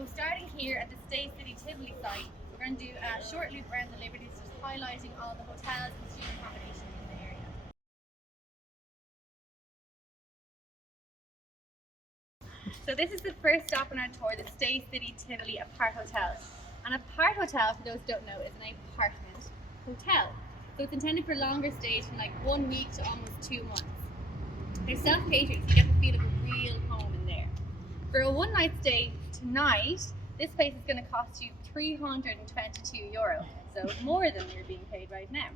So starting here at the Stay City Tivoli site, we're going to do a short loop around the Liberties, just highlighting all the hotels and student accommodation in the area. So this is the first stop on our tour, the Stay City Tivoli Apart Hotel. An apart hotel, for those who don't know, is an apartment hotel. So it's intended for longer stays from like 1 week to almost 2 months. They're self-catering, so you get the feel of a real home in there. For a one-night stay tonight, this place is going to cost you €322, so more than you're being paid right now.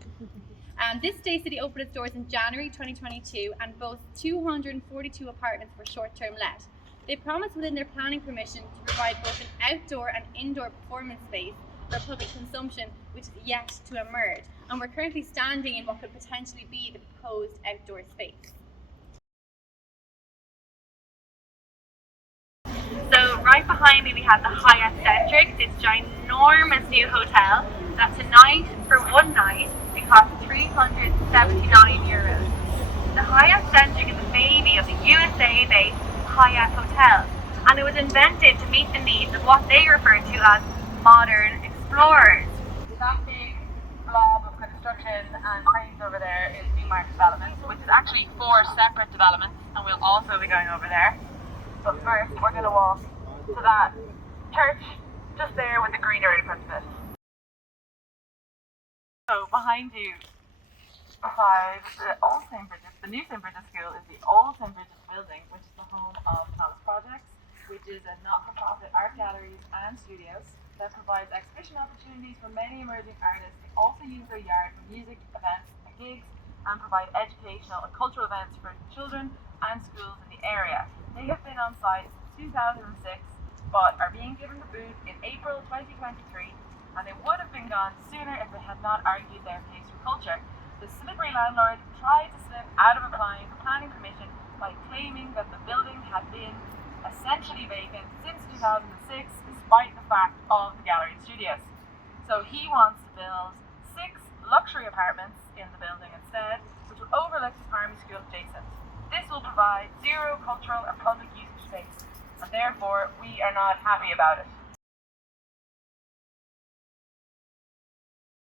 This Stay City opened its doors in January 2022 and boasts 242 apartments for short-term let. They promise within their planning permission to provide both an outdoor and indoor performance space for public consumption, which is yet to emerge. And we're currently standing in what could potentially be the proposed outdoor space. So right behind me we have the Hyatt Centric, this ginormous new hotel that tonight, for one night, it costs €379. The Hyatt Centric is a baby of the USA-based Hyatt Hotel, and it was invented to meet the needs of what they refer to as modern explorers. That big blob of construction and cranes over there is Newmark Development, which is actually 4 separate developments, and we'll also be going over there. But first, we're going to walk to that church just there with the greenery in front of it. So behind you, beside the old St. Bridget's, the new St. Bridget's School is the old St. Bridget's building, which is the home of Palace Projects, which is a not-for-profit art galleries and studios that provides exhibition opportunities for many emerging artists. They also use their yard for music, events and gigs, and provide educational and cultural events for children and schools in the area. They have been on site since 2006, but are being given the boot in April 2023, and they would have been gone sooner if they had not argued their case for culture. The slippery landlord tried to slip out of applying for planning permission by claiming that the building had been essentially vacant since 2006, despite the fact of the gallery and studios. So he wants to build 6 luxury apartments in the building instead, which will overlook the primary school adjacent. This will provide zero cultural or public usage space, and therefore we are not happy about it.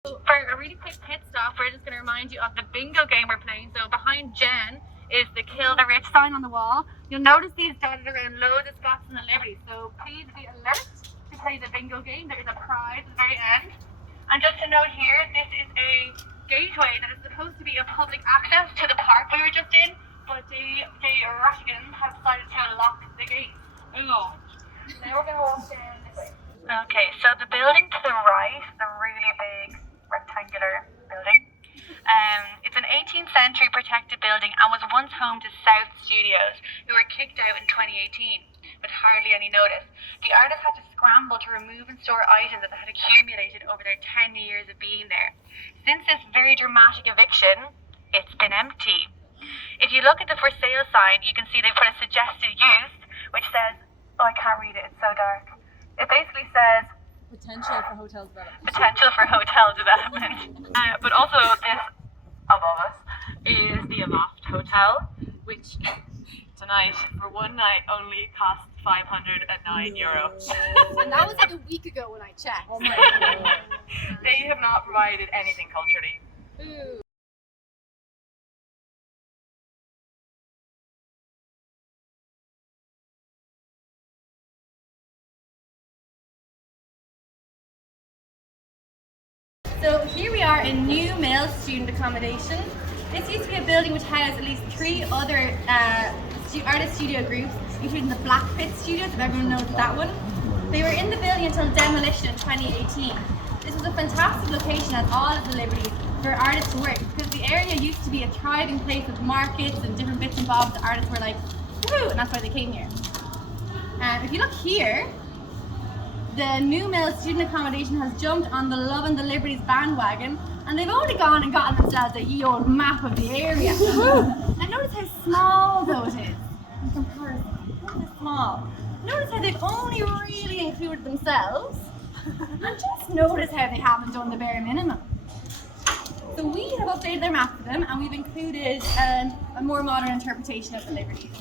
For a really quick pit stop, we're just going to remind you of the bingo game we're playing. So behind Jen is the Kill the Rich sign on the wall. You'll notice these dotted around loads of spots in the Liberties, so please be alert to play the bingo game. There is a prize at the very end. And just to note here, this is a gateway that is supposed to be a public access to the park we were just in, but the Russians have decided to lock the gates. Oh. Now we're going to walk down this way. Okay, so the building to the right, the really big rectangular building, it's an 18th century protected building and was once home to South Studios, who were kicked out in 2018 with hardly any notice. The artists had to scramble to remove and store items that had accumulated over their 10 years of being there. Since this very dramatic eviction, it's been empty. If you look at the for sale sign, you can see they put a suggested use, which says, oh, I can't read it, it's so dark. It basically says potential for hotel development. Potential for hotel development. But also this above us is the Aloft Hotel, which tonight for one night only costs €509. And that was like a week ago when I checked. Oh my God. They have not provided anything culturally. Ooh. So here we are in new male student accommodation. This used to be a building which housed at least 3 other artist studio groups, including the Black Pit Studios, if everyone knows that one. They were in the building until demolition in 2018. This was a fantastic location at all of the Liberties for artists to work, because the area used to be a thriving place with markets and different bits and bobs that artists were like, woohoo, and that's why they came here. If you look here, the new male student accommodation has jumped on the Lovin' the Liberties bandwagon, and they've only gone and gotten themselves a ye old map of the area. And notice how small though it is in comparison. Look how small. Notice how they've only really included themselves, and just notice how they haven't done the bare minimum. So we have updated their map for them, and we've included a more modern interpretation of the Liberties.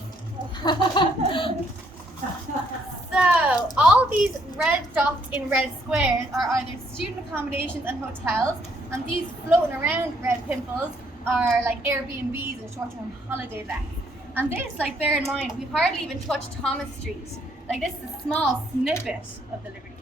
So all of these these red dots in red squares are either student accommodations and hotels, and these floating around red pimples are like Airbnbs and short-term holiday lets. And this, like, bear in mind, we've hardly even touched Thomas Street. Like, this is a small snippet of the Liberty